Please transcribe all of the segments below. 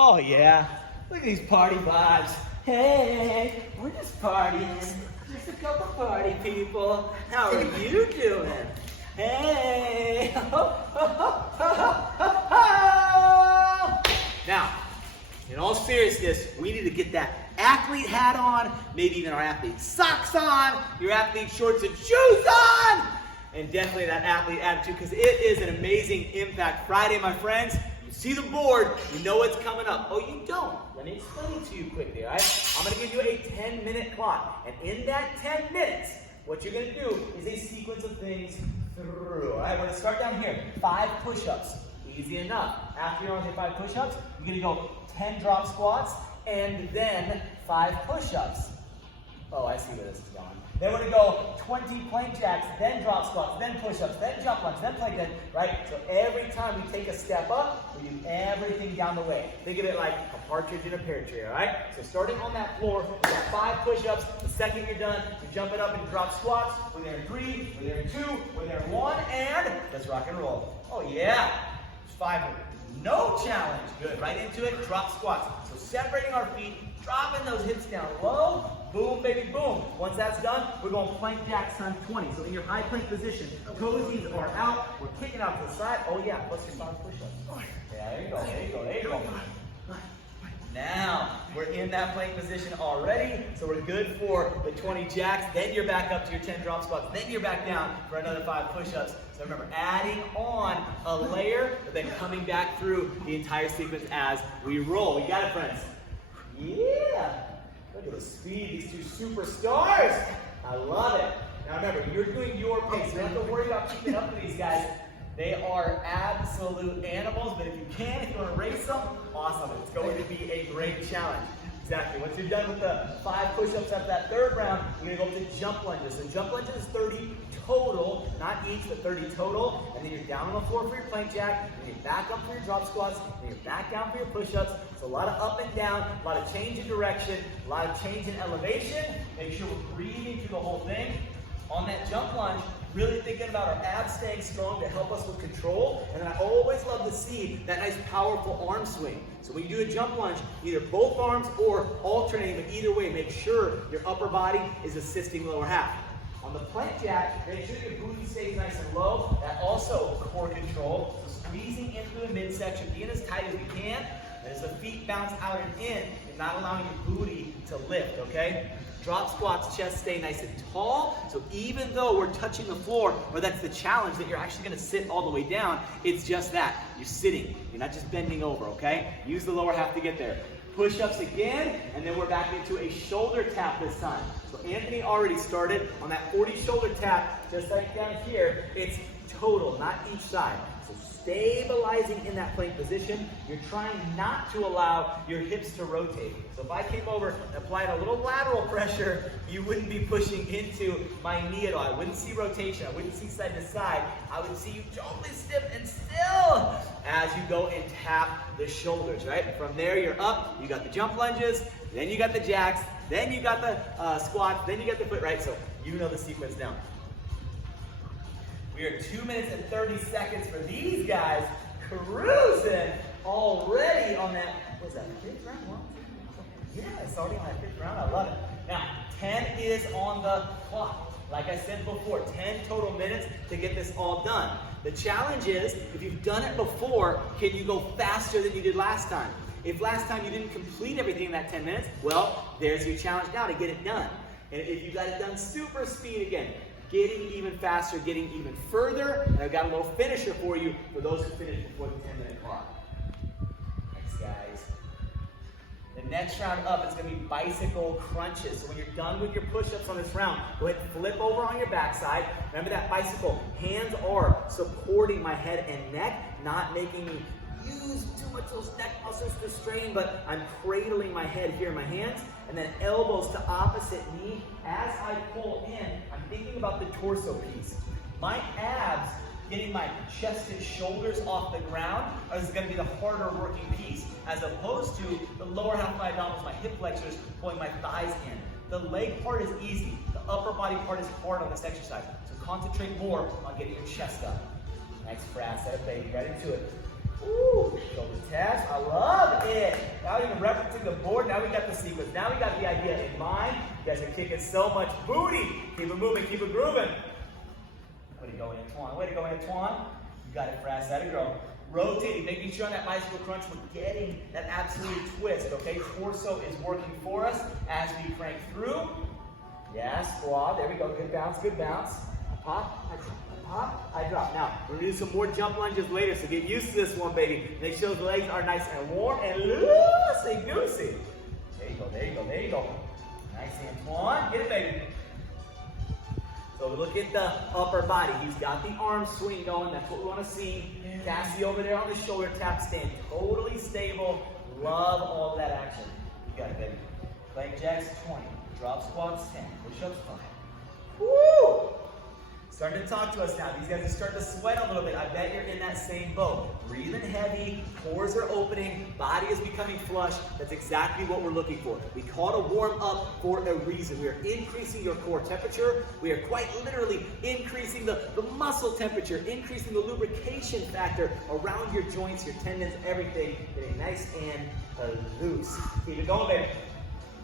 Oh yeah, look at these party vibes. Hey, we're just partying. Just a couple party people. How are you doing? Hey. Now, in all seriousness, we need to get that athlete hat on, maybe even our athlete socks on, your athlete shorts and shoes on, and definitely that athlete attitude, because it is an amazing Impact Friday, my friends. You see the board, you know what's coming up. Oh, you don't? Let me explain it to you quickly, all right? I'm going to give you a 10-minute clock, and in that 10 minutes, what you're going to do is a sequence of things through, all right? We're going to start down here, 5 push-ups. Easy enough. After you're on your 5 push-ups, you're going to go 10 drop squats, and then 5 push-ups. Oh, I see where this is going. Then we're going to go 20 plank jacks, then drop squats, then push-ups, then jump lunge, then plank dead, right? So every time we take a step up, we do everything down the way. Think of it like a partridge in a pear tree, all right? So starting on that floor, we got 5 push-ups. The second you're done, you jump it up and drop squats. We're there in 3, we're there in 2, we're there in 1, and let's rock and roll. Oh, yeah. 5 no challenge. Good. Right into it. Drop squats. So separating our feet, dropping those hips down low. Boom, baby, boom. Once that's done, we're going plank jacks times 20. So in your high plank position, toesies are out. We're kicking out to the side. Oh yeah, plus your 5 push-ups. Yeah, there you go. There you go. There you go. Now, we're in that plank position already, so we're good for the 20 jacks. Then you're back up to your 10 drop squats. Then you're back down for another 5 push-ups. So remember, adding on a layer, but then coming back through the entire sequence as we roll. You got it, friends? Yeah. Look at the speed, these 2 superstars. I love it. Now remember, you're doing your pace. You don't have to worry about keeping up with these guys. They are absolute animals, but if you can, if you want to race them, awesome. It's going to be a great challenge. Exactly. Once you're done with the 5 push-ups after that 3rd round, we're going to go up to jump lunges. So jump lunges is 30 total, not each, but 30 total. And then you're down on the floor for your plank jack, and you're back up for your drop squats, and you're back down for your push-ups. So a lot of up and down, a lot of change in direction, a lot of change in elevation. Make sure we're breathing through the whole thing. On that jump lunge, really thinking about our abs staying strong to help us with control. And then I always love to see that nice powerful arm swing. So when you do a jump lunge, either both arms or alternating, but either way, make sure your upper body is assisting lower half. On the plank jack, make sure your booty stays nice and low. That also core control. So squeezing into the midsection, being as tight as we can. And as the feet bounce out and in, and not allowing your booty to lift, okay? Drop squats, chest stay nice and tall. So even though we're touching the floor, or that's the challenge that you're actually gonna sit all the way down, it's just that. You're sitting, you're not just bending over, okay? Use the lower half to get there. Push-ups again, and then we're back into a shoulder tap this time. So Anthony already started on that 40 shoulder tap, just like down here. It's total, not each side. So stabilizing in that plank position, you're trying not to allow your hips to rotate. So if I came over and applied a little lateral pressure, you wouldn't be pushing into my knee at all. I wouldn't see rotation. I wouldn't see side to side. I would see you totally stiff and still as you go and tap the shoulders, right? From there, you're up. You got the jump lunges, then you got the jacks, then you got the squats, then you got the foot, right? So you know the sequence now. We are 2 minutes and 30 seconds for these guys, cruising already on that, what was that, 5th round? Yeah, it's already on that 5th round, I love it. Now, 10 is on the clock. Like I said before, 10 total minutes to get this all done. The challenge is, if you've done it before, can you go faster than you did last time? If last time you didn't complete everything in that 10 minutes, well, there's your challenge now to get it done. And if you got it done super speed again, getting even faster, getting even further, and I've got a little finisher for you for those who finish before the 10-minute clock. Thanks, guys. The next round up is going to be bicycle crunches. So when you're done with your push-ups on this round, go ahead and flip over on your backside. Remember that bicycle. Hands are supporting my head and neck, not making me use too much those neck muscles to strain, but I'm cradling my head here in my hands, and then elbows to opposite knee. As I pull in, I'm thinking about the torso piece. My abs, getting my chest and shoulders off the ground, is going to be the harder working piece, as opposed to the lower half of my abdominals, my hip flexors, pulling my thighs in. The leg part is easy. The upper body part is hard on this exercise. So concentrate more on getting your chest up. Nice frat set up, baby. Right into it. Ooh, shoulder test. I love it. Now we're referencing the board. Now we got the sequence. Now we got the idea in mind. You guys are kicking so much booty. Keep it moving, keep it grooving. Way to go, Antoine. Way to go, Antoine. You got it, Frass. That girl. Rotating, making sure on that bicycle crunch we're getting that absolute twist, okay? Torso is working for us as we crank through. Yeah, squat. There we go. Good bounce, good bounce. Pop, I drop, pop, I drop. Now, we're going to do some more jump lunges later, so get used to this one, baby. Make sure the legs are nice and warm and loosey-goosey. There you go, there you go, there you go. Nice, Antoine. Get it, baby. So look at the upper body. He's got the arm swing going. That's what we want to see. Cassie over there on the shoulder tap, staying totally stable. Love all of that action. You got it, baby. Plank jacks, 20. Drop squats, 10. Push-ups, 5. Woo! Starting to talk to us now. These guys are starting to sweat a little bit. I bet you're in that same boat. Breathing heavy, pores are opening, body is becoming flush. That's exactly what we're looking for. We call it a warm up for a reason. We are increasing your core temperature. We are quite literally increasing the muscle temperature, increasing the lubrication factor around your joints, your tendons, everything. Getting nice and loose. Keep it going, baby.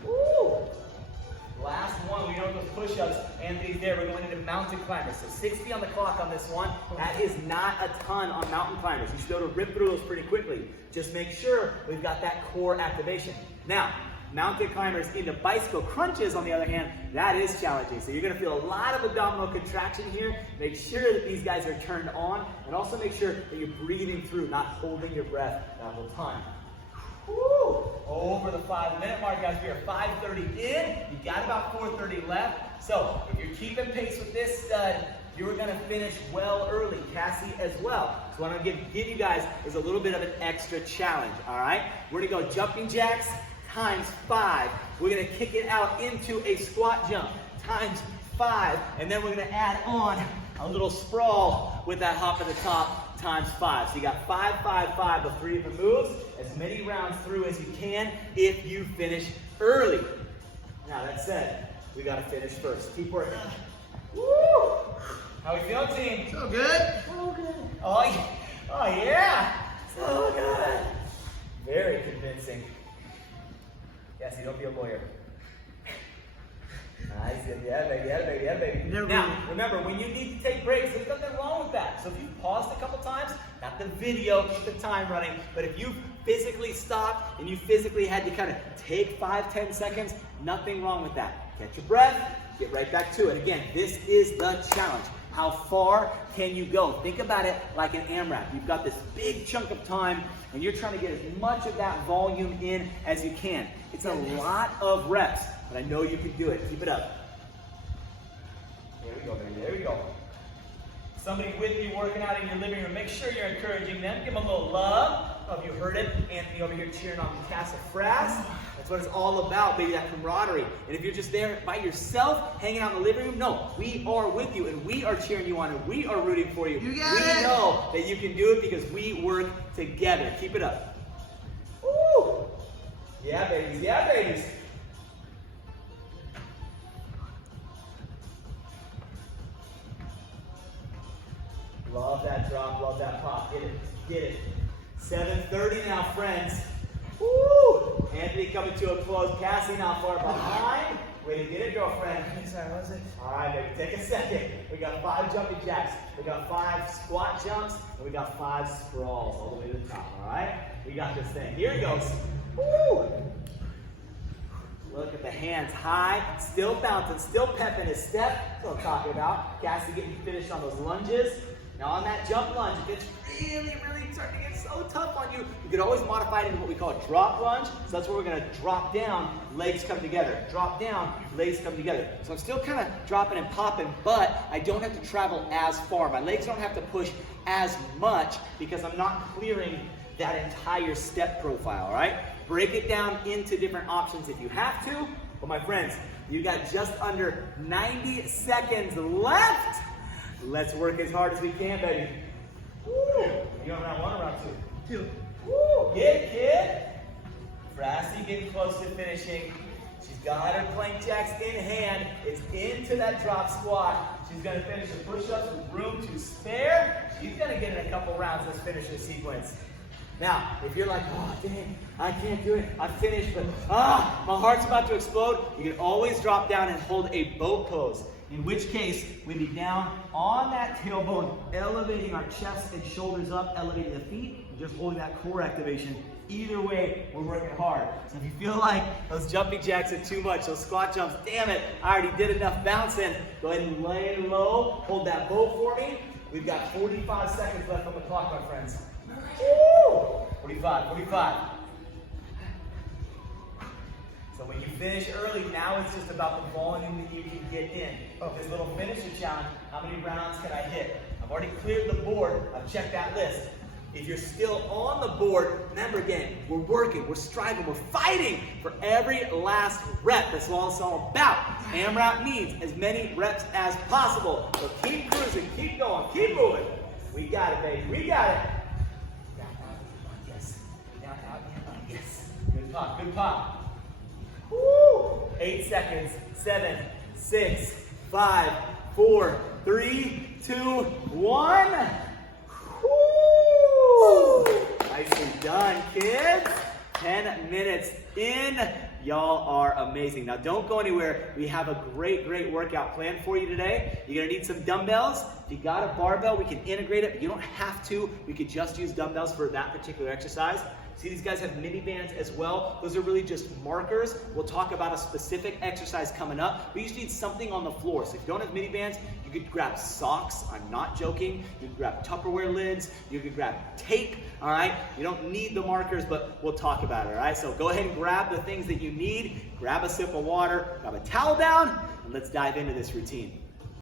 Woo! Last one, we know those push-ups. Anthony's there. We're going into mountain climbers. So 60 on the clock on this one. That is not a ton on mountain climbers. You should be able to rip through those pretty quickly. Just make sure we've got that core activation. Now, mountain climbers into bicycle crunches, on the other hand, that is challenging. So you're going to feel a lot of abdominal contraction here. Make sure that these guys are turned on, and also make sure that you're breathing through, not holding your breath that whole time. Woo! Over the 5-minute mark, guys. We are 5:30 in. You got about 4:30 left. So if you're keeping pace with this stud, you're going to finish well early. Cassie as well. So what I'm going to give you guys is a little bit of an extra challenge, all right? We're going to go jumping jacks times 5. We're going to kick it out into a squat jump times 5. And then we're going to add on a little sprawl with that hop at the top times 5. So you got 5, 5, 5 of 3 different moves. As many rounds through as you can if you finish early. Now that said, we got to finish first. Keep working. Woo! How we feeling, team? So good. So good. Oh yeah. So good. Very convincing. Cassie, don't be a lawyer. Nice. Yeah, baby. Yeah, baby. Yeah, baby. Now, remember, when you need to take breaks, there's nothing wrong with that. So if you've paused a couple times, not the video, keep the time running, but if you've physically stopped and you physically had to kind of take 5, 10 seconds, nothing wrong with that. Catch your breath, get right back to it. Again, this is the challenge. How far can you go? Think about it like an AMRAP. You've got this big chunk of time and you're trying to get as much of that volume in as you can. It's a lot of reps, but I know you can do it. Keep it up. There we go, baby. There we go. Somebody with you working out in your living room, make sure you're encouraging them. Give them a little love. I don't know if you heard it. Anthony over here cheering on Casa Frass. That's what it's all about, baby, that camaraderie. And if you're just there by yourself, hanging out in the living room, no, we are with you, and we are cheering you on, and we are rooting for you. We know that you can do it because we work together. Keep it up. Woo! Yeah, babies. Yeah, babies. Love that drop, love that pop. Get it, get it. 7:30 now, friends. Woo! Anthony coming to a close. Cassie not far behind. Way to get it, girlfriend. Sorry, what was it? All right, baby, take a second. We got 5 jumping jacks. We got 5 squat jumps, and we got 5 sprawls all the way to the top, all right? We got this thing. Here it goes. Woo! Look at the hands high, still bouncing, still pepping his step. That's what I'm talking about. Cassie getting finished on those lunges. Now on that jump lunge, it gets really starting to get so tough on you. You can always modify it into what we call a drop lunge. So that's where we're gonna drop down, legs come together. Drop down, legs come together. So I'm still kind of dropping and popping, but I don't have to travel as far. My legs don't have to push as much because I'm not clearing that entire step profile, all right? Break it down into different options if you have to. But my friends, you got just under 90 seconds left. Let's work as hard as we can, baby. Woo! You on round 1 or round 2? 2. Woo! Get it, kid. Frassy getting close to finishing. She's got her plank jacks in hand. It's into that drop squat. She's going to finish the push-ups with room to spare. She's going to get in a couple rounds. Let's finish this sequence. Now, if you're like, oh, dang, I can't do it, I finished, but my heart's about to explode, you can always drop down and hold a boat pose. In which case, we'd be down on that tailbone, elevating our chest and shoulders up, elevating the feet, and just holding that core activation. Either way, we're working hard. So if you feel like those jumping jacks are too much, those squat jumps, damn it, I already did enough bouncing, go ahead and lay low, hold that boat for me. We've got 45 seconds left on the clock, my friends. Woo! 45, 45. So when you finish early, now it's just about the volume that you can get in. This little finisher challenge, how many rounds can I hit? I've already cleared the board, I've checked that list. If you're still on the board, remember again, we're working, we're striving, we're fighting for every last rep. That's all it's all about. AMRAP means as many reps as possible. So keep cruising, keep going, keep moving. We got it, baby, we got it. Down, out, yes. Down, out, yes. Good pop, good pop. Woo! 8 seconds, 7, 6, 5, 4, 3, 2, 1. Woo! Nicely done, kids. 10 minutes in. Y'all are amazing. Now don't go anywhere. We have a great workout planned for you today. You're gonna need some dumbbells. If you got a barbell, we can integrate it, but you don't have to. We could just use dumbbells for that particular exercise. See, these guys have mini bands as well. Those are really just markers. We'll talk about a specific exercise coming up, but you just need something on the floor. So if you don't have mini bands, you could grab socks. I'm not joking. You could grab Tupperware lids. You could grab tape, all right? You don't need the markers, but we'll talk about it, all right? So go ahead and grab the things that you need. Grab a sip of water, grab a towel down, and let's dive into this routine.